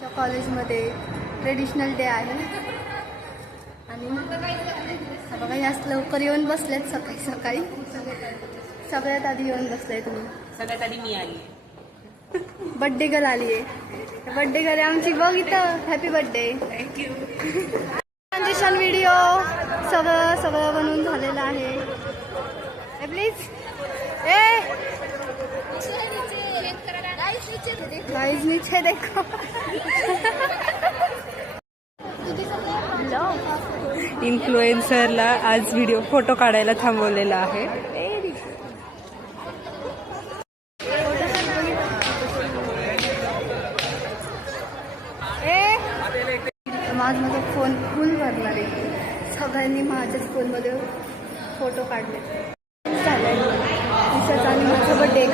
कॉलेजमध्ये traditional day आहे आणि बघा याच लवकर येऊन बसलेत सकाळी सकाळी. सगळ्यात आधी येऊन बसलाय तुम्ही. सगळ्यात आधी मी आली. बड्डे गर्ल आली आहे. बड्डे गर्ल आमची. बघ इथं happy birthday. Thank you. Transition video सगळं बनवून झालेलं आहे. प्लीज गाइस नीचे देखो. इन्फ्लुएन्सरला आज फोटो काढायला थांबवलेला आहे. माझा फोन फुल भरणार आहे. सगळ्यांनी माझ्याच फोनमध्ये फोटो काढले. चालेल आणि माझा बड्डे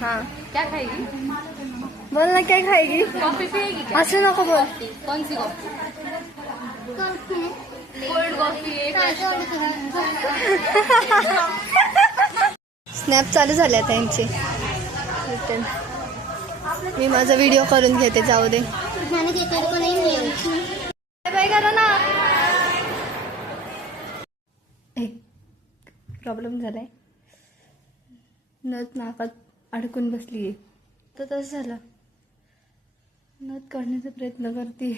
हाँ क्या खाएगी? बोल ना क्या खाएगी. कॉफी पिएगी क्या? असं नको बोल. कौन सी कॉफी? Cold coffee. स्नॅप चालू झाले आता यांचे. मी माझा व्हिडिओ करून घेते. जाऊ दे. बाय करा ना. प्रॉब्लेम झालाय. नथ नाकात अडकून बसलीये तर तसं झालं. नथ काढण्याचा प्रयत्न करते.